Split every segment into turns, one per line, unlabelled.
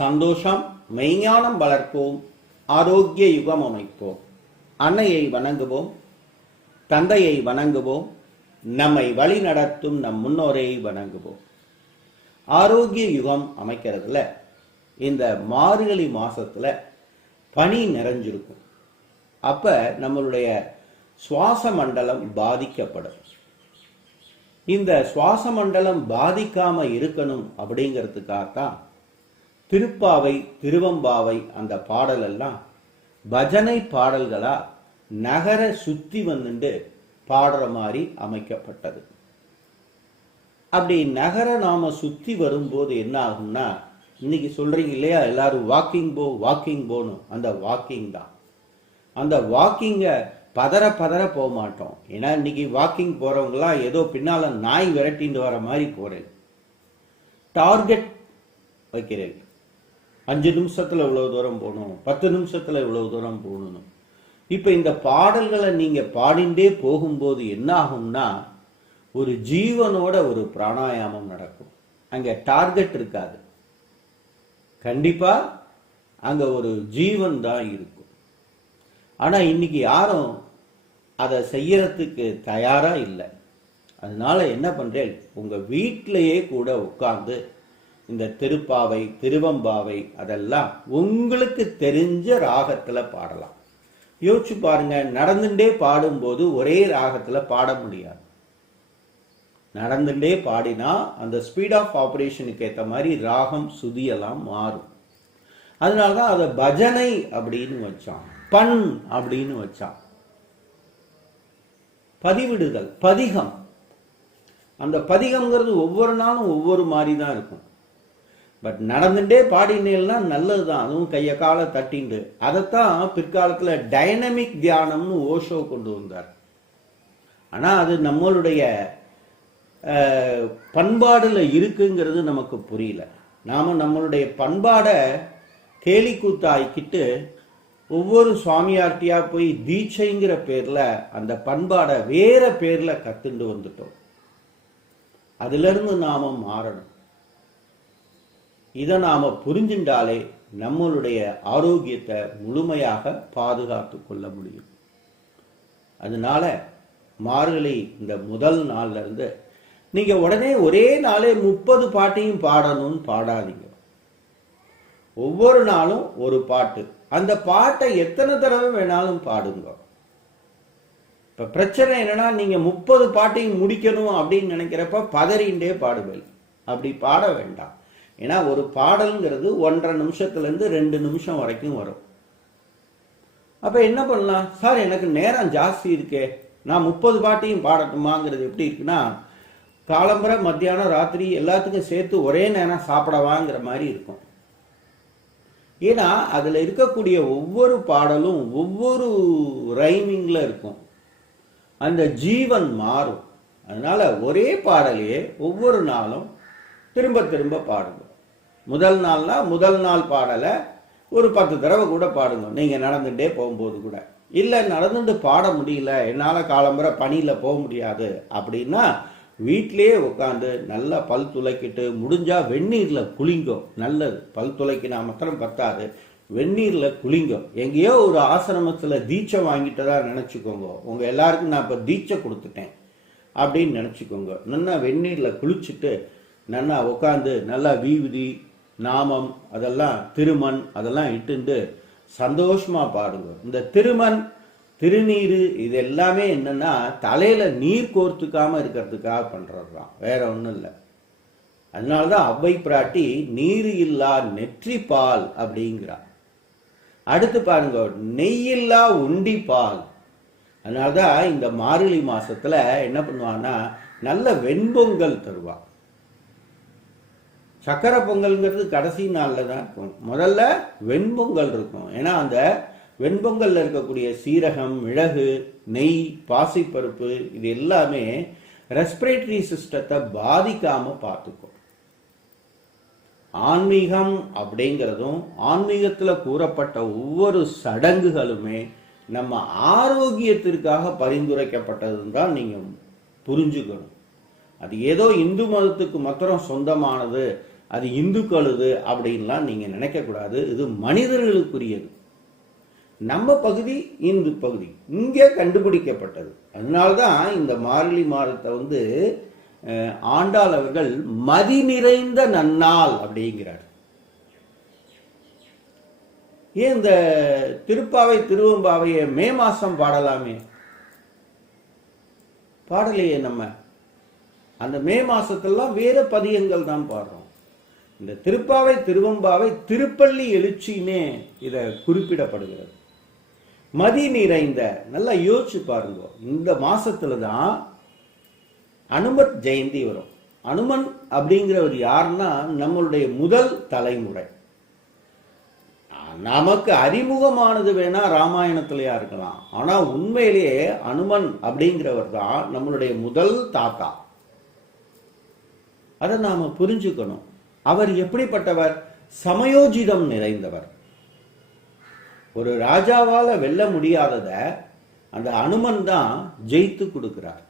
சந்தோஷம் மெய்ஞானம் வளர்ப்போம் ஆரோக்கிய யுகம் அமைப்போம் அன்னையை வணங்குவோம் தந்தையை வணங்குவோம் நம்மை வழி நடத்தும் நம் முன்னோரை வணங்குவோம் ஆரோக்கிய யுகம் அமைக்கிறதுல இந்த மார்கழி மாசத்துல பனி நிறைஞ்சிருக்கும் அப்ப நம்மளுடைய சுவாச மண்டலம் பாதிக்கப்படும் இந்த சுவாச மண்டலம் பாதிக்காம இருக்கணும் அப்படிங்கிறதுக்காகத்தான் திருப்பாவை திருவம்பாவை அந்த பாடலெல்லாம் பஜனை பாடல்களா நகர சுத்தி வந்துட்டு பாடுற மாதிரி அமைக்கப்பட்டது அப்படி நகர நாம சுத்தி வரும்போது என்ன ஆகும்னா இன்னைக்கு சொல்றீங்க இல்லையா எல்லாரும் வாக்கிங் போ வாக்கிங் போகணும் அந்த வாக்கிங் தான் அந்த வாக்கிங்கை பதற பதற போக மாட்டோம் ஏன்னா இன்னைக்கு வாக்கிங் போறவங்களாம் ஏதோ பின்னால நாய் விரட்டிட்டு வர மாதிரி போறேன் டார்கெட் வைக்கிறேன் அஞ்சு நிமிஷத்தில் இவ்வளோ தூரம் போகணும் பத்து நிமிஷத்தில் இவ்வளோ தூரம் போகணும் இப்போ இந்த பாடல்களை நீங்கள் பாடிண்டே போகும்போது என்ன ஆகும்னா ஒரு ஜீவனோட ஒரு பிராணாயாமம் நடக்கும் அங்கே டார்கெட் இருக்காது கண்டிப்பாக அங்கே ஒரு ஜீவன் தான் இருக்கும் ஆனால் இன்னைக்கு யாரும் அதை செய்யறதுக்கு தயாராக இல்லை அதனால என்ன பண்ணுறேன் உங்கள் வீட்டிலேயே கூட உட்காந்து இந்த திருப்பாவை திருவம்பாவை அதெல்லாம் உங்களுக்கு தெரிஞ்ச ராகத்துல பாடலாம் யோசிச்சு பாருங்க நடந்துட்டே பாடும்போது ஒரே ராகத்துல பாட முடியாது நடந்துட்டே பாடினா அந்த ஸ்பீட் ஆஃப் ஆப்ரேஷனுக்கு ஏற்ற மாதிரி ராகம் சுதியெல்லாம் மாறும் அதனால தான் அதை பஜனை அப்படின்னு வச்சான் பண் அப்படின்னு வச்சான் பதிவிடுதல் பதிகம் அந்த பதிகம்ங்கிறது ஒவ்வொரு நாளும் ஒவ்வொரு மாதிரி தான் இருக்கும் பட் நடந்துட்டே பாடினேல்னா நல்லது தான் அதுவும் கையை காலை தட்டிண்டு அதைத்தான் பிற்காலத்தில் டைனமிக் தியானம்னு ஓஷோ கொண்டு வந்தார் ஆனால் அது நம்மளுடைய பண்பாடில் இருக்குங்கிறது நமக்கு புரியல நாம் நம்மளுடைய பண்பாடை கேலிக்கூத்தாக்கிட்டு ஒவ்வொரு சுவாமியார்ட்டியாக போய் தீட்சைங்கிற பேரில் அந்த பண்பாடை வேற பேரில் கத்துண்டு வந்துட்டோம் அதுலேருந்து நாம மாறணும் இதை நாம் புரிஞ்சின்றாலே நம்மளுடைய ஆரோக்கியத்தை முழுமையாக பாதுகாத்து கொள்ள முடியும் அதனால மார்கழி இந்த முதல் நாள்ல இருந்து நீங்க உடனே ஒரே நாளே முப்பது பாட்டையும் பாடணும்னு பாடாதீங்க ஒவ்வொரு நாளும் ஒரு பாட்டு அந்த பாட்டை எத்தனை தடவை வேணாலும் பாடுங்க இப்ப பிரச்சனை என்னன்னா நீங்க முப்பது பாட்டையும் முடிக்கணும் அப்படின்னு நினைக்கிறப்ப பதறிண்டே பாடுவேன் அப்படி பாட வேண்டாம் ஏன்னா ஒரு பாடலுங்கிறது ஒன்றரை நிமிஷத்துலேருந்து ரெண்டு நிமிஷம் வரைக்கும் வரும் அப்போ என்ன பண்ணலாம் சார் எனக்கு நேரம் ஜாஸ்தி இருக்கே நான் முப்பது பாட்டையும் பாடட்டுமாங்கிறது எப்படி இருக்குன்னா காலம்புரை மத்தியானம் ராத்திரி எல்லாத்துக்கும் சேர்த்து ஒரே நேரம் சாப்பிடவாங்கிற மாதிரி இருக்கும் ஏன்னா அதில் இருக்கக்கூடிய ஒவ்வொரு பாடலும் ஒவ்வொரு ரைமிங்கில் இருக்கும் அந்த ஜீவன் மாறும் அதனால் ஒரே பாடலையே ஒவ்வொரு நாளும் திரும்ப திரும்ப பாடுங்க முதல் நாள்னா முதல் நாள் பாடலை ஒரு பத்து தடவை கூட பாடுங்க நீங்கள் நடந்துகிட்டே போகும்போது கூட இல்லை நடந்துட்டு பாட முடியல என்னால் காலம்புரை பணியில் போக முடியாது அப்படின்னா வீட்டிலேயே உட்காந்து நல்லா பல் துளைக்கிட்டு முடிஞ்சால் வெந்நீரில் குளிங்கும் நல்லது பல் துளைக்கினா மாத்திரம் பத்தாது வெந்நீரில் குளிங்கும் எங்கேயோ ஒரு ஆசிரமத்தில் தீட்சை வாங்கிட்டதா நினச்சிக்கோங்க உங்கள் எல்லாருக்கும் நான் இப்போ தீட்சை கொடுத்துட்டேன் அப்படின்னு நினச்சிக்கோங்க நல்லா வெந்நீரில் குளிச்சுட்டு நல்லா உட்காந்து நல்லா வீதி நாமம் அதெல்லாம் திருமண் அதெல்லாம் இட்டு சந்தோஷமா பாடுங்க இந்த திருமண் திருநீர் இது எல்லாமே என்னன்னா தலையில நீர் கோர்த்துக்காம இருக்கிறதுக்காக பண்றதுதான் வேற ஒன்றும் இல்லை அதனாலதான் அவ்வை பிராட்டி நீர் இல்லா நெற்றி பால் அப்படிங்கிறார் அடுத்து பாருங்க நெய்யில்லா உண்டி பால் அதனாலதான் இந்த மார்கழி மாசத்துல என்ன பண்ணுவான்னா நல்ல வெண்பொங்கல் தருவான் சக்கரை பொங்கல்ங்கிறது கடைசி நாளில் தான் இருக்கும் முதல்ல வெண்பொங்கல் இருக்கும் ஏன்னா அந்த வெண்பொங்கல்ல இருக்கக்கூடிய சீரகம் மிளகு நெய் பாசிப்பருப்பு இது எல்லாமே ரெஸ்பிரேட்டரி சிஸ்டத்தை பாதிக்காம பார்த்துக்கும் ஆன்மீகம் அப்படிங்கிறதும் ஆன்மீகத்தில் கூறப்பட்ட ஒவ்வொரு சடங்குகளுமே நம்ம ஆரோக்கியத்திற்காக பரிந்துரைக்கப்பட்டதுன்னு தான் நீங்கள் புரிஞ்சுக்கணும் அது ஏதோ இந்து மதத்துக்கு மாத்திரம் சொந்தமானது அது இந்துக்களுது அப்படின்லாம் நீங்கள் நினைக்கக்கூடாது இது மனிதர்களுக்குரியது நம்ம பகுதி இந்து பகுதி இங்கே கண்டுபிடிக்கப்பட்டது அதனால்தான் இந்த மாரளி மாதத்தை வந்து ஆண்டாள் அவர்கள் மதி நிறைந்த நன்னாள் அப்படிங்கிறார் ஏன் இந்த திருப்பாவை திருவம்பாவையை மே மாதம் பாடலாமே பாடலையே நம்ம அந்த மே மாதத்தெல்லாம் வேறு பதியங்கள் தான் பாடுறோம் இந்த திருப்பாவை திருவம்பாவை திருப்பள்ளி எழுச்சின்னே இதை குறிப்பிடப்படுகிறது மதி நிறைந்த நல்லா யோசிச்சு பாருங்க இந்த மாசத்துல தான் அனுமத் ஜெயந்தி வரும் அனுமன் அப்படிங்கிறவர் யாருன்னா நம்மளுடைய முதல் தலைமுறை நமக்கு அறிமுகமானது வேணா ராமாயணத்திலையா இருக்கலாம் ஆனா உண்மையிலேயே அனுமன் அப்படிங்கிறவர் தான் நம்மளுடைய முதல் தாத்தா அதை நாம புரிஞ்சுக்கணும் அவர் எப்படிப்பட்டவர் சமயோஜிதம் நிறைந்தவர் ஒரு ராஜாவால் வெல்ல முடியாதத அந்த அனுமன் தான் ஜெயித்து கொடுக்கிறார்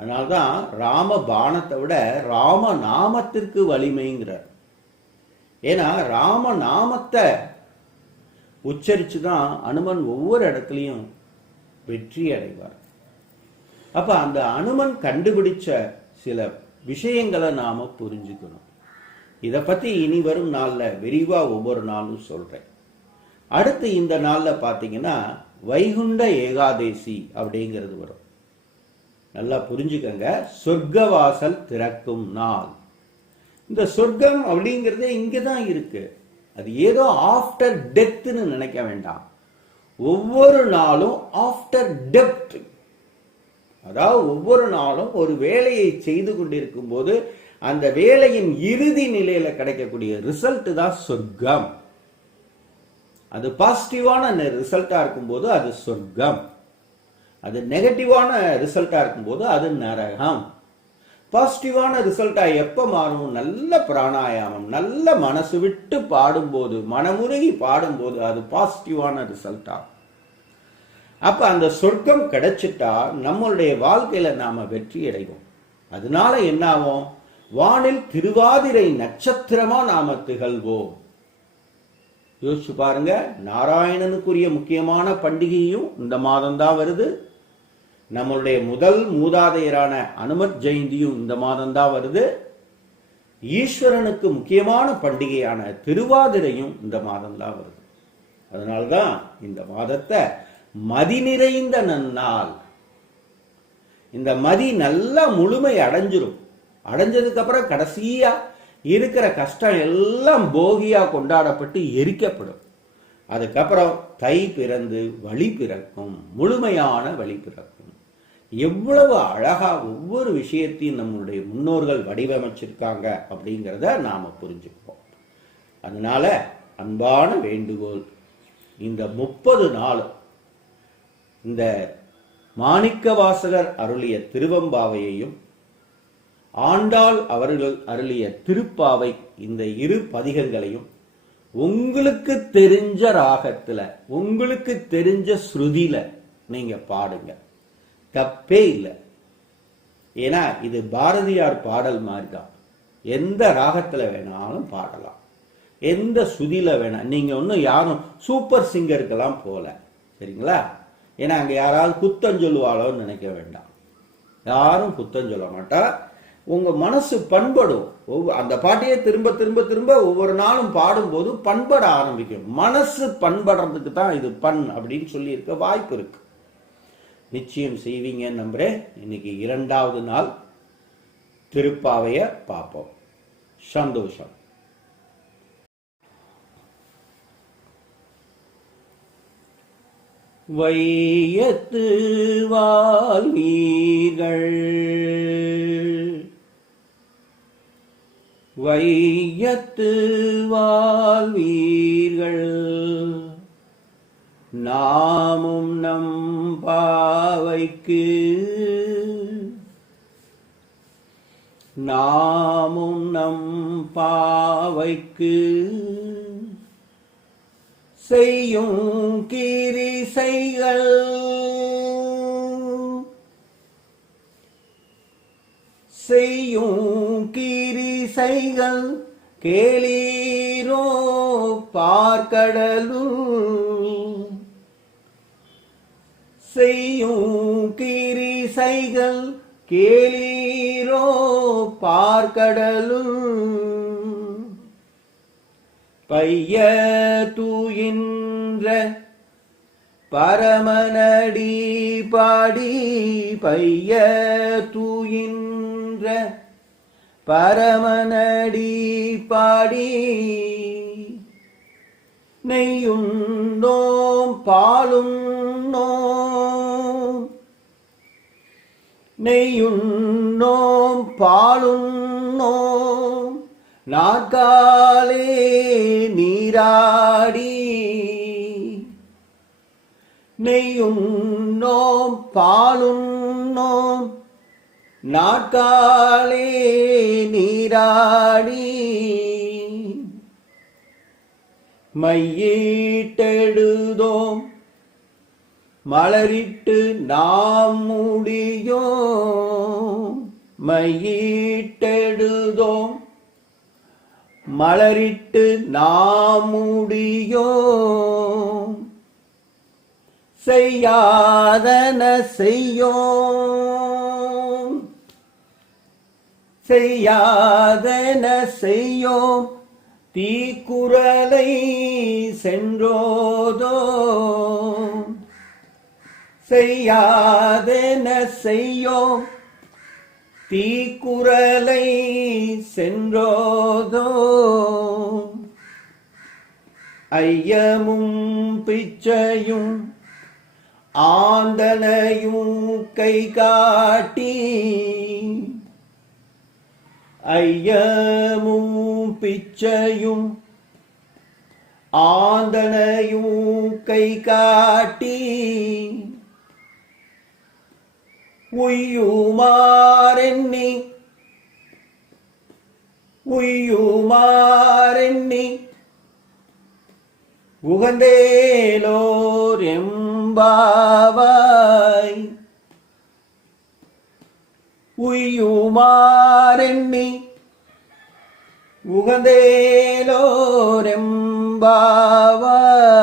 அதனால்தான் ராம பானத்தை விட ராம நாமத்திற்கு வலிமைங்கிறார் ஏன்னா ராம நாமத்தை உச்சரித்து தான் அனுமன் ஒவ்வொரு இடத்துலையும் வெற்றி அடைவார் அப்போ அந்த அனுமன் கண்டுபிடிச்ச சில விஷயங்களை நாம புரிஞ்சுக்கணும் இதை பற்றி இனி வரும் நாளில் விரிவாக ஒவ்வொரு நாளும் சொல்கிறேன் அடுத்து இந்த நாளில் பார்த்தீங்கன்னா வைகுண்ட ஏகாதேசி அப்படிங்கிறது வரும் நல்லா புரிஞ்சுக்கங்க சொர்க்கவாசல் திறக்கும் நாள் இந்த சொர்க்கம் அப்படிங்கிறதே இங்கே தான் இருக்கு அது ஏதோ ஆஃப்டர் டெத்துன்னு நினைக்க வேண்டாம் ஒவ்வொரு நாளும் ஆஃப்டர் டெப்த் அதாவது ஒவ்வொரு நாளும் ஒரு வேலையை செய்து கொண்டிருக்கும் போது அந்த வேலையின் இறுதி நிலையில கிடைக்கக்கூடிய ரிசல்ட் தான் சொர்க்கம் அது பாசிட்டிவான ரிசல்ட்டா இருக்கும்போது அது சொர்க்கம் அது நெகட்டிவான ரிசல்ட்டா இருக்கும்போது அது நரகம் பாசிட்டிவான ரிசல்ட்டாக எப்போ மாறும் நல்ல பிராணாயாமம் நல்ல மனசு விட்டு பாடும்போது மனமுருகி பாடும்போது அது பாசிட்டிவான ரிசல்ட்டாக அப்போ அந்த சொர்க்கம் கிடைச்சிட்டா நம்மளுடைய வாழ்க்கையில் நாம் வெற்றி அடைவோம் அதனால என்ன ஆகும் வானில் திருவாதிரை நட்சத்திரமா நாம திகழ்வோம் யோசிச்சு பாருங்க நாராயணனுக்குரிய முக்கியமான பண்டிகையும் இந்த தான் வருது நம்மளுடைய முதல் மூதாதையரான அனுமத் ஜெயந்தியும் இந்த மாதம்தான் வருது ஈஸ்வரனுக்கு முக்கியமான பண்டிகையான திருவாதிரையும் இந்த மாதம்தான் வருது அதனால்தான் இந்த மாதத்தை மதி நிறைந்த நன்னால் இந்த மதி நல்லா முழுமை அடைஞ்சிரும் அடைஞ்சதுக்கு அப்புறம் கடைசியாக இருக்கிற கஷ்டம் எல்லாம் போகியாக கொண்டாடப்பட்டு எரிக்கப்படும் அதுக்கப்புறம் தை பிறந்து வழி பிறக்கும் முழுமையான வழி பிறக்கும் எவ்வளவு அழகா ஒவ்வொரு விஷயத்தையும் நம்மளுடைய முன்னோர்கள் வடிவமைச்சிருக்காங்க அப்படிங்கிறத நாம புரிஞ்சுப்போம் அதனால அன்பான வேண்டுகோள் இந்த முப்பது நாள் இந்த மாணிக்க வாசகர் அருளிய திருவம்பாவையையும் ஆண்டாள் அவர்கள் அருளிய திருப்பாவை இந்த இரு பதிகங்களையும் உங்களுக்கு தெரிஞ்ச ராகத்துல உங்களுக்கு தெரிஞ்ச ஸ்ருதியில நீங்க பாடுங்க தப்பே இல்லை ஏன்னா இது பாரதியார் பாடல் மாதிரி தான் எந்த ராகத்துல வேணாலும் பாடலாம் எந்த சுதியில வேணாம் நீங்க ஒன்றும் யாரும் சூப்பர் சிங்கருக்கெல்லாம் போல சரிங்களா ஏன்னா அங்க யாராவது குத்தம் சொல்லுவாளோன்னு நினைக்க வேண்டாம் யாரும் குத்தம் சொல்ல மாட்டா உங்கள் மனசு பண்படும் அந்த பாட்டையே திரும்ப திரும்ப திரும்ப ஒவ்வொரு நாளும் பாடும்போது பண்பட ஆரம்பிக்கும் மனசு பண்படுறதுக்கு தான் இது பண் அப்படின்னு சொல்லியிருக்க வாய்ப்பு இருக்கு நிச்சயம் செய்வீங்க நம்புறேன் இன்னைக்கு இரண்டாவது நாள் திருப்பாவைய பார்ப்போம் சந்தோஷம்
வையத்து வாழ்வீர்கள் வையத்து வாழ்வீர்கள் நாமும் நம் பாவைக்கு நாமும் நம் பாவைக்கு செய்யும் கிரிசைகள் செய்யும் கிரி இசைகள் கேளீரோ பார்க்கடலும் செய்யும் கிரிசைகள் கேளீரோ பார்க்கடலும் பைய தூயின்ற பரமனடி பாடி பைய தூயின்ற பரமனடி பாடி நெய்யும் நோம் பாலும் நோம் நெய்யும் நோம் பாலும் நோம் நாற்காலே நீராடி நெய்யும் நோம் பாலும் நோம் நாட்காலே நீராடி மையீட்டெடுதோம் மலரிட்டு நாம் முடியோ மையீட்டெழுதோம் மலரிட்டு நாம் முடியோ செய்யாதன செய்யோம் செய்யாதன செய்யோம் தீக்குறலை சென்றோதோ செய்யாதன செய்யோம் தீக்குறலை சென்றோதோ ஐயமும் பிச்சையும் ஆண்டனையும் கை காட்டி ஐயமும் பிச்சையும் ஆந்தனையும் கை காட்டி உய்யுமாறெண்ணி உய்யுமாறெண்ணி உகந்தேலோர் எம்பாவ ഒഴിയുമാരെണ്ണി ഉകന്തേലോരെമ്പാവാ